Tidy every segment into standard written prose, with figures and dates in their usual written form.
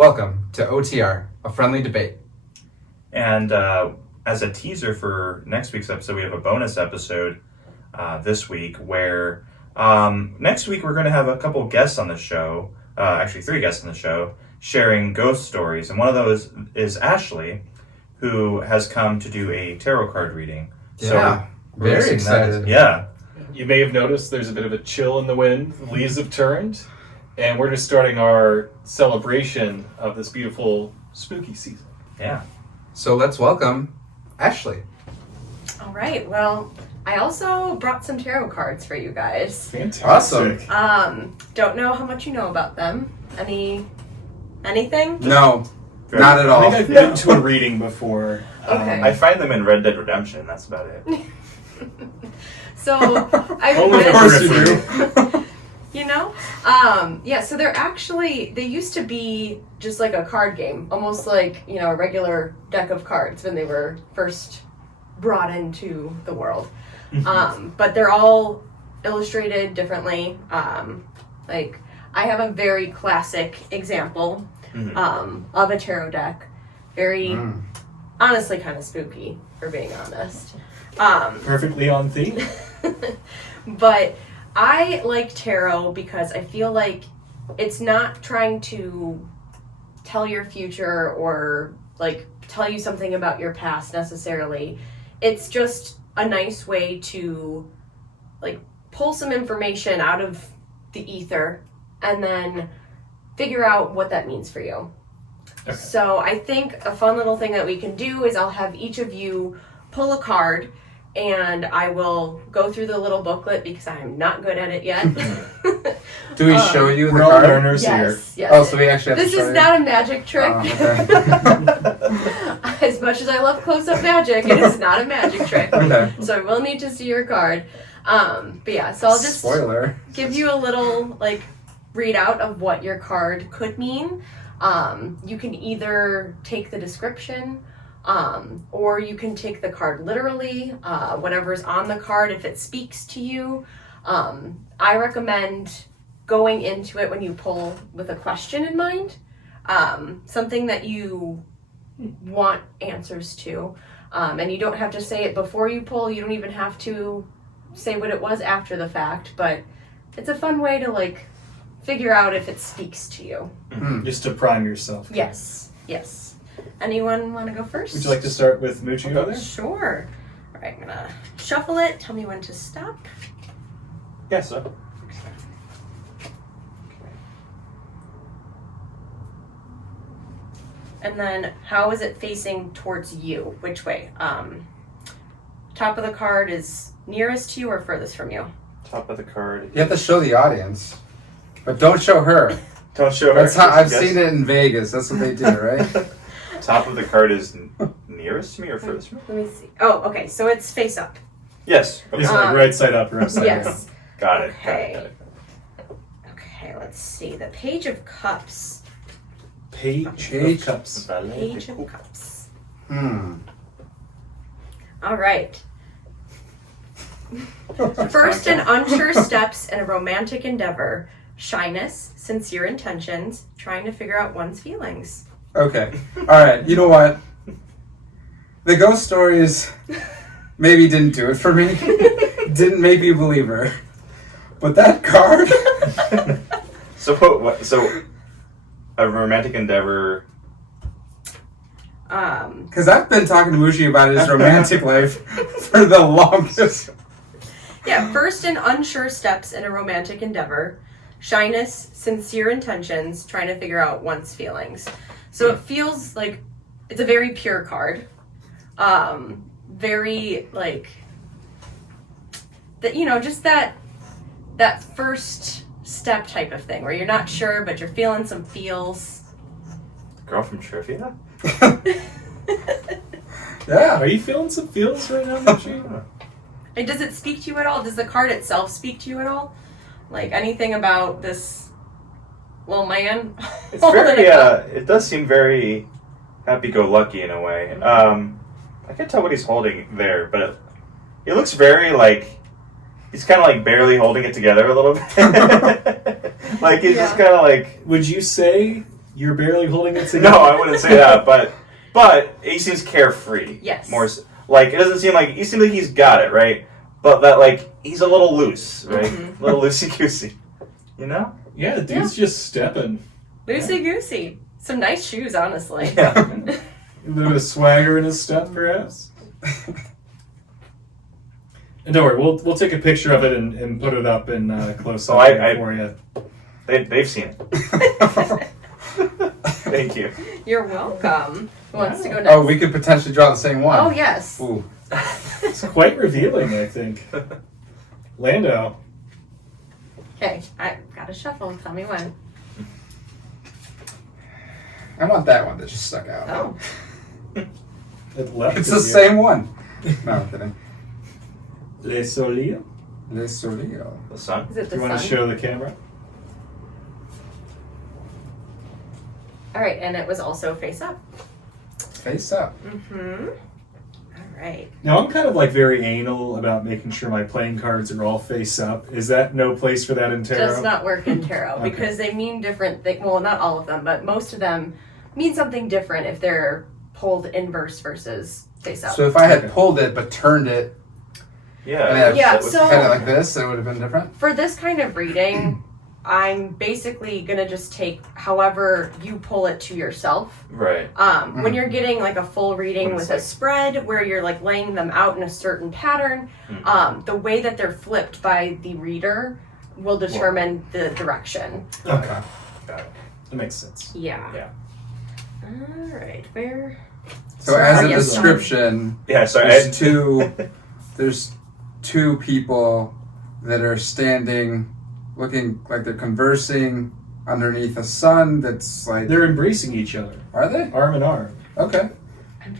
Welcome to OTR, a friendly debate. And as a teaser for next week's episode, we have a bonus episode this week where next week we're going to have a couple guests on the show, actually 3 guests on the show, sharing ghost stories. And one of those is Ashley, who has come to do a tarot card reading. Yeah, very excited. Yeah. You may have noticed there's a bit of a chill in the wind. The leaves have turned. And we're just starting our celebration of this beautiful spooky season. Yeah. So let's welcome Ashley. All right. Well, I also brought some tarot cards for you guys. Fantastic. Awesome. Don't know how much you know about them. Anything? No, not at I all. think I've been to a reading before. Okay. I find them in Red Dead Redemption. That's about it. So I Only Of course you do. You know? Yeah, so they used to be just like a card game, almost like, a regular deck of cards when they were first brought into the world. But they're all illustrated differently. Like, I have a very classic example of a tarot deck. Very, honestly, kind of spooky, for being honest. Perfectly on theme. But I like tarot because I feel like it's not trying to tell your future or like tell you something about your past necessarily. It's just a nice way to like pull some information out of the ether and then figure out what that means for you. Okay. So I think a fun little thing that we can do is I'll have each of you pull a card and I will go through the little booklet because I am not good at it yet. Do we show you the We're all card? learners here. Yes. Oh, so we actually have This to show is you? not a magic trick. Oh, okay. As much as I love close-up magic, it is not a magic trick. Okay. So I will need to see your card. But yeah, so I'll just Spoiler. give you a little like readout of what your card could mean. You can either take the description, or you can take the card literally, whatever's on the card if it speaks to you. I recommend going into it when you pull with a question in mind, something that you want answers to, and you don't have to say it before you pull. You don't even have to say what it was after the fact, but it's a fun way to like figure out if it speaks to you. Just to prime yourself. Yes. Anyone want to go first? Would you like to start with Moochie over there? Sure. All right, I'm gonna shuffle it. Tell me when to stop. Yeah, so. And then, how is it facing towards you? Which way? Top of the card is nearest to you or furthest from you? Top of the card. You have to show the audience, but don't show her. Don't show her. That's how I've Yes. seen it in Vegas. That's what they do, right? Top of the card is nearest to me or furthest from me? Let me see. Oh, okay. So it's face up. Yes. Is it like right side up or upside down? Yes. Got it. Okay. Okay. Let's see. The Page of Cups. Page Page. of Cups. Page of Cups. Hmm. All right. First and unsure steps in a romantic endeavor. Shyness, sincere intentions, trying to figure out one's feelings. Okay. All right. You know what? The ghost stories maybe didn't do it for me. Didn't make me believe her. But that card. So what? So a romantic endeavor. Because I've been talking to Mushi about his romantic life for the longest. Yeah, first and unsure steps in a romantic endeavor. Shyness, sincere intentions, trying to figure out one's feelings. So it feels like it's a very pure card. Very like that, just that first step type of thing where you're not sure but you're feeling some feels. Girl from Trivia? Yeah. Are you feeling some feels right now, Moochie? And does it speak to you at all? Does the card itself speak to you at all? Like anything about this little man? It's very, it does seem very happy-go-lucky in a way. I can't tell what he's holding there, but it looks very, like, he's kind of, like, barely holding it together a little bit. Like, he's just kind of, like... Would you say you're barely holding it together. No, I wouldn't say that, but he seems carefree. Yes. More like it doesn't seem like he seems like he's got it right, but that like he's a little loose, right? A little loosey goosey, you know? Yeah, the dude's just stepping. Loosey goosey. Some nice shoes, honestly. Yeah. A little bit of swagger in his step, perhaps. And don't worry, we'll take a picture of it and put it up in close up for you. They've seen it. Thank you. You're welcome. Who wants to go next? Oh, we could potentially draw the same one. Oh, yes. Ooh. It's quite revealing, I think. Lando. Okay, I gotta shuffle. Tell me when. I want that one that just stuck out. Oh. It left It's of the you. same one. No, I'm kidding. Le Soleil. Le Soleil. The sun. Is it Do the you want to sun? show the camera? All right, and it was also face up. Face up. Mm-hmm. All right. Now, I'm kind of like very anal about making sure my playing cards are all face up. Is that no place for that in tarot? Does not work in tarot Okay. because they mean different things. Well, not all of them, but most of them mean something different if they're pulled inverse versus face up. So if I had Okay. pulled it but turned it Yeah. and I Yeah, that was- so- had it like this, it would have been different. For this kind of reading, I'm basically gonna just take however you pull it to yourself. Right. When you're getting like a full reading When with it's a like- spread where you're like laying them out in a certain pattern, the way that they're flipped by the reader will determine the direction. Okay. Got it. That makes sense. Yeah. Yeah. All right. Where? So as a yes, description, Yeah. Sorry. there's two people that are standing, looking like they're conversing underneath a sun that's like. They're embracing each other, Are they? arm in arm. Okay.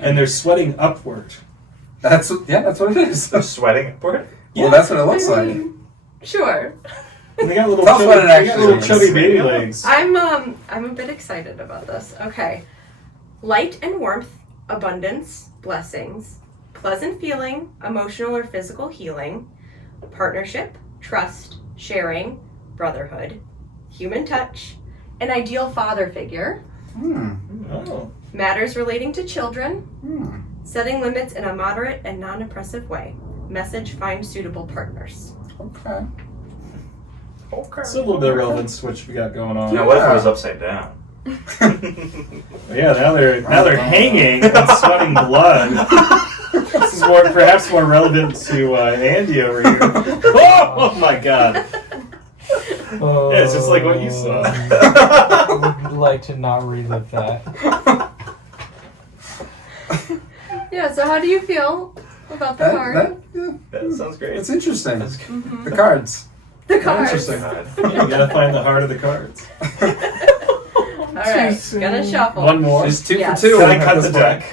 And they're sweating upward. That's what it is. They're sweating for it. Well, that's what it looks I like. mean, sure. And they got little Tell us what it chubby, they got actually little is. chubby baby legs. I'm a bit excited about this. Okay. Light and warmth, abundance, blessings, pleasant feeling, emotional or physical healing, partnership, trust, sharing, brotherhood, human touch, an ideal father figure, Oh. matters relating to children, Hmm. setting limits in a moderate and non-oppressive way. Message: find suitable partners. Okay. Okay. It's a little bit of relevance to what we got going on. Now, what if it was upside down? Yeah, now they're hanging and sweating blood. This is perhaps more relevant to Andy over here. Oh my god! Oh, Yeah, it's just like what you saw. I would like to not relive that. Yeah, so how do you feel about the card? That sounds great. It's interesting. That's good. Mhm. The cards. The cards. Interesting. You gotta find the heart of the cards. All right, gonna shuffle. One more. She's 2 Yes. for 2. Can I at cut this the point. deck?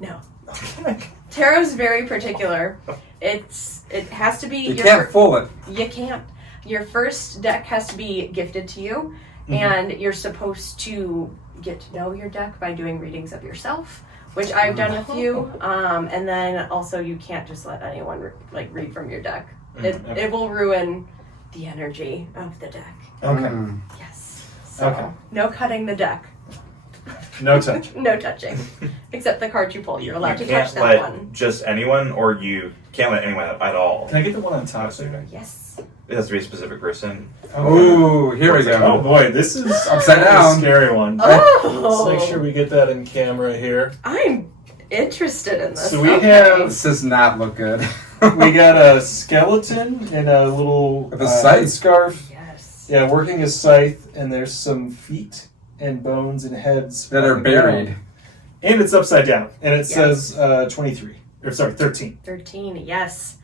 No. Tarot's very particular. It has to be You can't fool it. You can't. Your first deck has to be gifted to you, and you're supposed to get to know your deck by doing readings of yourself, which I've done a few. And then also you can't just let anyone read from your deck. It will ruin the energy of the deck. Okay. Mm. Yes. So Okay. no cutting the deck. No touch. No touching. Except the card you pull. You're allowed to You can't touch that let one. just anyone, or you can't let anyone at all. Can I get the one on top there? Yes. It has to be a specific person. Ooh, here we Oh go. boy, this is Upside a down. scary one. Oh! Let's make sure we get that in camera here. I'm interested in this. So we Okay. have This does not look good. we got a skeleton and a little With a scythe. scarf. Yes. Yeah, working his scythe, and there's some feet and bones and heads that are on the ground. buried. And it's upside down, and it Yes. says 23. Or sorry, 13. 13, yes.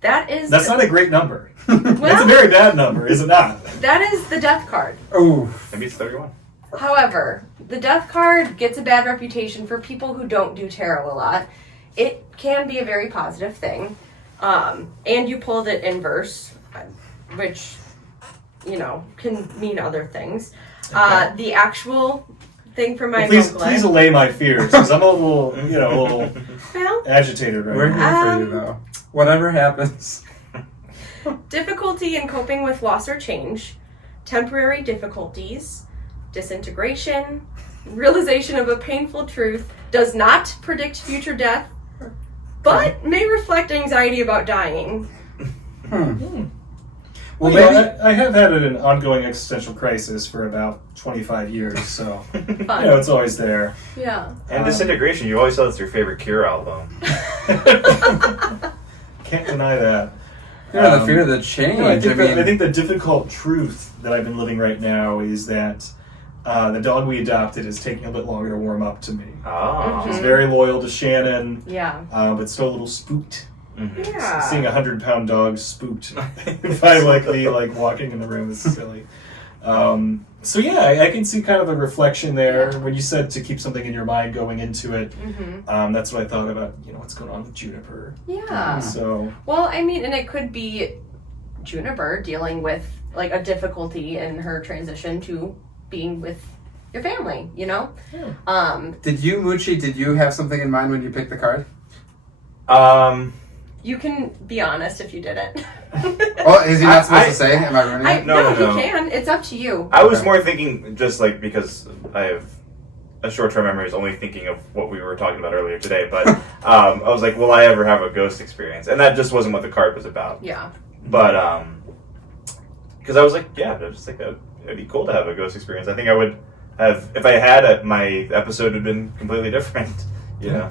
That is That's not a great number. well, That's a very bad number, is it not? that is the death card. Ooh. Maybe it's 31. However, the death card gets a bad reputation for people who don't do tarot a lot. It can be a very positive thing. And you pulled it inverse, which, can mean other things. The actual thing for my Please vocalist- allay my fears, because I'm a little, a little Well, agitated We're right here now. for you, though. Whatever happens. difficulty in coping with loss or change, temporary difficulties, disintegration, realization of a painful truth, does not predict future death, but may reflect anxiety about dying. Well, Yeah, maybe. I have had an ongoing existential crisis for about 25 years, so Fun. it's always there. Yeah. And Disintegration, you always said it's your favorite Cure album. Can't deny that. Yeah, the fear of the change. No, I mean, think the difficult truth that I've been living right now is that the dog we adopted is taking a bit longer to warm up to me. Oh. She's very loyal to Shannon, Yeah. but still a little spooked. Mhm. Yeah. Seeing a 100-pound dog spooked by me walking in the room is silly. So yeah, I can see kind of a reflection there. Yeah. When you said to keep something in your mind going into it, Mm-hmm. that's what I thought about. What's going on with Juniper. Yeah. So Well, I mean, and it could be Juniper dealing with like a difficulty in her transition to being with your family, you know? Yeah. did you have something in mind when you picked the card? You can be honest if you didn't. Oh, is he not supposed I- to say? Am I ruining it? No, you no. can. It's up to you. I was Okay. more thinking, just like, because I have a short-term memory, is only thinking of what we were talking about earlier today, but I was like, will I ever have a ghost experience? And that just wasn't what the card was about. Yeah. But, because I was like, yeah, just like, it'd be cool to have a ghost experience. I think I would have, if I had it, my episode would have been completely different, you know?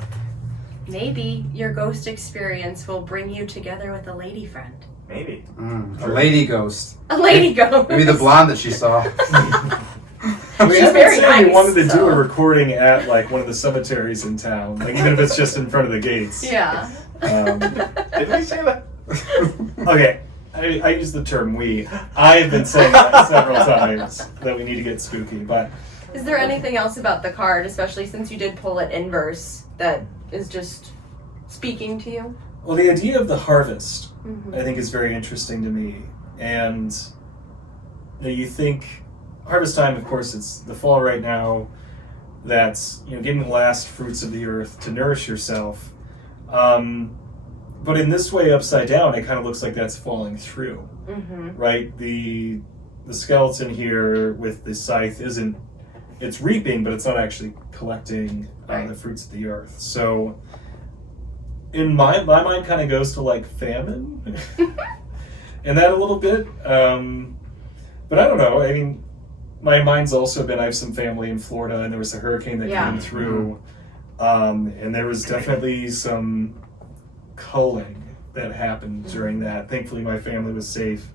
Maybe your ghost experience will bring you together with a lady friend. Maybe. A lady ghost. A lady ghost. Maybe the blonde that she saw. I mean, She's I've been very saying you nice, wanted to do so. a recording at like one of the cemeteries in town, like even if it's just in front of the gates. Yeah. Did we say that? Okay, I use the term we. I've been saying that several times that we need to get spooky, but Is there anything else about the card, especially since you did pull it inverse, that is just speaking to you? well, the idea of the harvest, Mm-hmm. I think, is very interesting to me. And you think harvest time, of course, it's the fall right now. That's getting the last fruits of the earth to nourish yourself. But in this way, upside down, it kind of looks like that's falling through, Mm-hmm. right? The skeleton here with the scythe it's reaping, but it's not actually collecting Right. the fruits of the earth. So in my mind kind of goes to like famine and that a little bit. But I don't know. I mean, my mind's also been, I have some family in Florida and there was a hurricane that Yeah. came through. And there was definitely some culling that happened during that. Thankfully, my family was safe.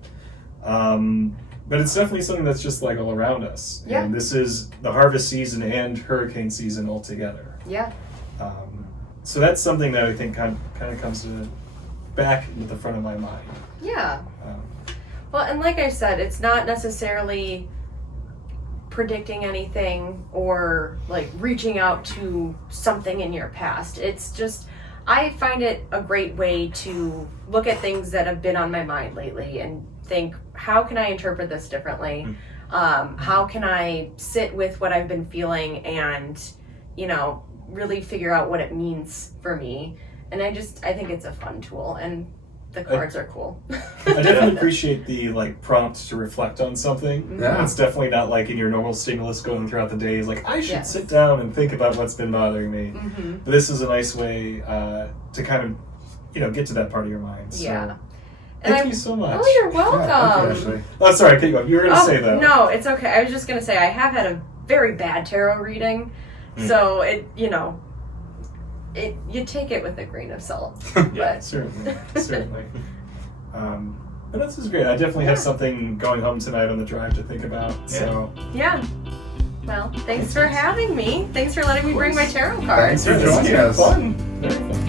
But it's definitely something that's just like all around us. Yeah. And this is the harvest season and hurricane season all together. Yeah. So that's something that I think kind of comes back into the front of my mind. Yeah. Um, Well, and like I said, it's not necessarily predicting anything or like reaching out to something in your past. It's just, I find it a great way to look at things that have been on my mind lately and think, how can I interpret this differently? How can I sit with what I've been feeling and, really figure out what it means for me? And I think it's a fun tool, and the cards are cool. I definitely appreciate the prompt to reflect on something. Yeah. It's definitely not like in your normal stimulus going throughout the day. It's like, I should Yes. sit down and think about what's been bothering me. Mm-hmm. But this is a nice way to kind of, get to that part of your mind. So, Yeah. And thank you so much. Oh, you're welcome. Yeah, thank you, Ashley. Oh, sorry, keep going. You were going to say that. No, it's okay. I was just gonna say I have had a very bad tarot reading, so you take it with a grain of salt. Yeah, But certainly. But this is great. I definitely have something going home tonight on the drive to think about. So yeah. Well, thanks for having me. Thanks for letting me bring my tarot cards. Thanks for joining us. Fun. Very fun.